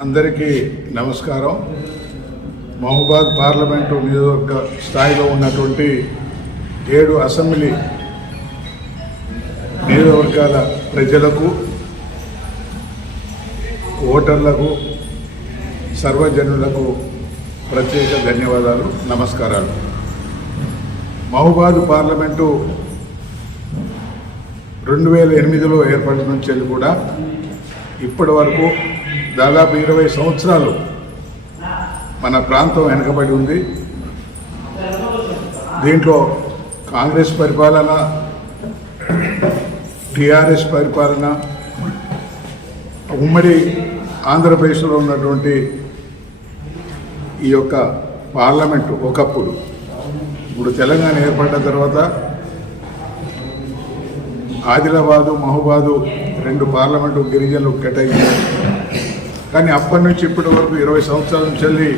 అందరికీ నమస్కారం. మహబూబాద్ పార్లమెంటు నియోజకవర్గ స్థాయిలో ఉన్నటువంటి ఏడు అసెంబ్లీ నియోజకవర్గాల ప్రజలకు ఓటర్లకు సర్వజనులకు ప్రత్యేక ధన్యవాదాలు నమస్కారాలు. మహబూబాద్ పార్లమెంటు రెండు వేల ఎనిమిదిలో ఏర్పడిన నుంచి కూడా ఇప్పటి వరకు దాదాపు ఇరవై సంవత్సరాలు మన ప్రాంతం వెనకబడి ఉంది. దీంట్లో కాంగ్రెస్ పరిపాలన టిఆర్ఎస్ పరిపాలన ఉమ్మడి ఆంధ్రప్రదేశ్లో ఉన్నటువంటి ఈ యొక్క పార్లమెంటు ఒకప్పుడు ఇప్పుడు తెలంగాణ ఏర్పడిన తర్వాత ఆదిలాబాదు మహబాదు రెండు పార్లమెంటు గిరిజనులు కేటాయించారు. కానీ అప్పటి నుంచి ఇప్పటి వరకు ఇరవై సంవత్సరాల నుంచి వెళ్ళి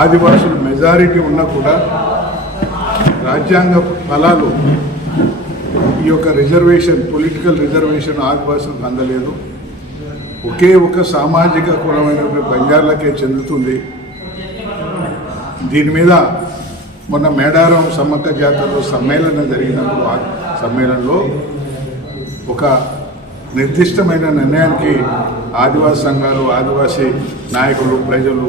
ఆదివాసులు మెజారిటీ ఉన్నా కూడా రాజ్యాంగ ఫలాలు ఈ యొక్క రిజర్వేషన్ పొలిటికల్ రిజర్వేషన్ ఆదివాసులకు అందలేదు. ఒకే ఒక సామాజిక కులమైనటువంటి బంజార్లకే చెందుతుంది. దీని మీద మొన్న మేడారం సమ్మక్క జాతరలో సమ్మేళనం జరిగినప్పుడు ఆ సమ్మేళనంలో ఒక నిర్దిష్టమైన నిర్ణయానికి ఆదివాసీ సంఘాలు ఆదివాసీ నాయకులు ప్రజలు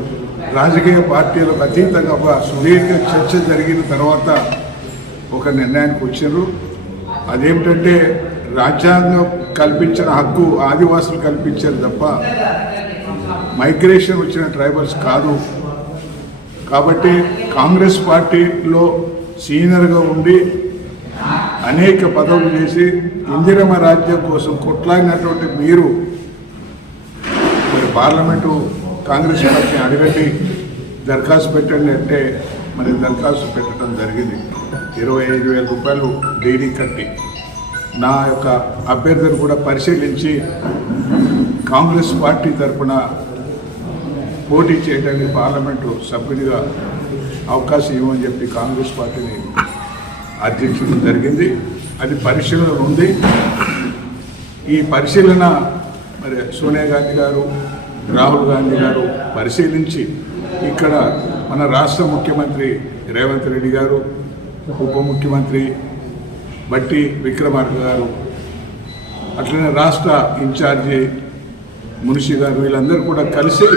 రాజకీయ పార్టీలకు అతీతంగా ఒక సుదీర్ఘ చర్చ జరిగిన తర్వాత ఒక నిర్ణయానికి వచ్చారు అదేమిటంటే రాజ్యాంగం కల్పించిన హక్కు ఆదివాసులు కల్పించారు తప్ప మైగ్రేషన్ వచ్చిన ట్రైబల్స్ కాదు. కాబట్టి కాంగ్రెస్ పార్టీలో సీనియర్గా ఉండి అనేక పదవులు చేసి ఇందిరమ రాజ్యం కోసం కొట్లాడినటువంటి మీరు మరి పార్లమెంటు కాంగ్రెస్ పార్టీ అడగండి దరఖాస్తు పెట్టండి అంటే మరి దరఖాస్తు పెట్టడం జరిగింది. ఇరవై ఐదు వేల రూపాయలు డైలీ కట్టి నా యొక్క అభ్యర్థిని కూడా పరిశీలించి కాంగ్రెస్ పార్టీ తరఫున పోటీ చేయడానికి పార్లమెంటు సభ్యుడిగా అవకాశం ఇవ్వమని చెప్పి కాంగ్రెస్ పార్టీని అధ్యక్షుడు జరిగింది. అది పరిశీలన ఉంది. ఈ పరిశీలన మరి సోనియా గాంధీ గారు రాహుల్ గాంధీ గారు పరిశీలించి ఇక్కడ మన రాష్ట్ర ముఖ్యమంత్రి రేవంత్ రెడ్డి గారు ఉప ముఖ్యమంత్రి బట్టి విక్రమార్క గారు అట్లనే రాష్ట్ర ఇన్ఛార్జి మునిషి గారు వీళ్ళందరూ కూడా కలిసి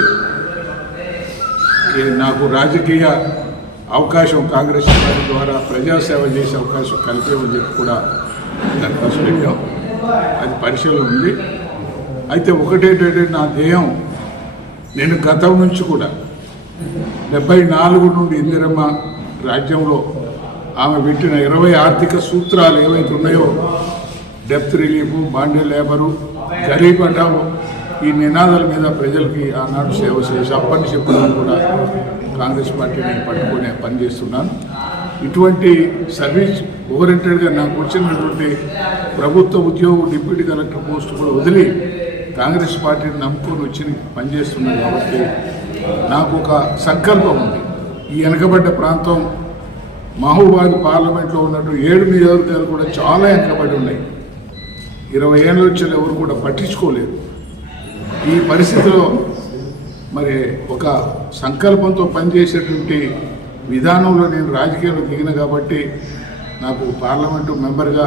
ఈ నాకు రాజకీయ అవకాశం కాంగ్రెస్ పార్టీ ద్వారా ప్రజాసేవ చేసే అవకాశం కలిపేమని చెప్పి కూడా దరఖాస్తు పెట్టాం. అది పరిశీలన ఉంది. అయితే ఒకటేటంటే నా ధ్యేయం నేను గతం నుంచి కూడా డెబ్బై నాలుగు నుండి ఇందిరమ్మ రాజ్యంలో ఆమె పెట్టిన ఇరవై ఆర్థిక సూత్రాలు ఏవైతే ఉన్నాయో డెప్త్ రిలీఫ్ బాండీ లేబరు గరీబ్ అంటాము ఈ నినాదాల మీద ప్రజలకి ఆనాడు సేవ చేసి అప్పటి నుంచి కూడా కాంగ్రెస్ పార్టీని పట్టుకునే పని చేస్తున్నాను. ఇటువంటి సర్వీస్ ఓరియంటెడ్గా నాకు వచ్చినటువంటి ప్రభుత్వ ఉద్యోగం డిప్యూటీ కలెక్టర్ పోస్ట్ కూడా వదిలి కాంగ్రెస్ పార్టీని నమ్ముకొని వచ్చి పనిచేస్తున్నాను కాబట్టి నాకు ఒక సంకల్పం ఉంది. ఈ వెనకబడ్డ ప్రాంతం మహబూబాద్ పార్లమెంట్లో ఉన్నట్టు ఏడు నియోజకవర్గాలు కూడా చాలా వెనకబడి ఉన్నాయి. ఇరవై ఏళ్ళ నుంచి ఎవరు కూడా పట్టించుకోలేదు. ఈ పరిస్థితిలో మరి ఒక సంకల్పంతో పనిచేసేటువంటి విధానంలో నేను రాజకీయాల్లో దిగిన కాబట్టి నాకు పార్లమెంటు మెంబర్గా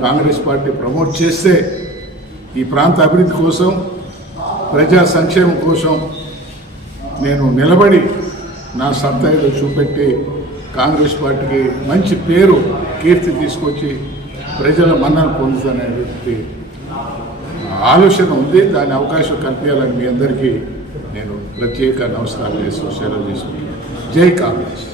కాంగ్రెస్ పార్టీ ప్రమోట్ చేస్తే ఈ ప్రాంత అభివృద్ధి కోసం ప్రజా సంక్షేమం కోసం నేను నిలబడి నా సత్తా ఏదో చూపెట్టి కాంగ్రెస్ పార్టీకి మంచి పేరు కీర్తి తీసుకొచ్చి ప్రజల మన్నలు పొందుతానేటువంటి ఆలోచన ఉంది దాని అవకాశం కల్పించాలని మీ అందరికీ నేను ప్రత్యేక నమస్కారం చేసి సెలవు తీసుకుంటున్నాను. జై కాంగ్రెస్.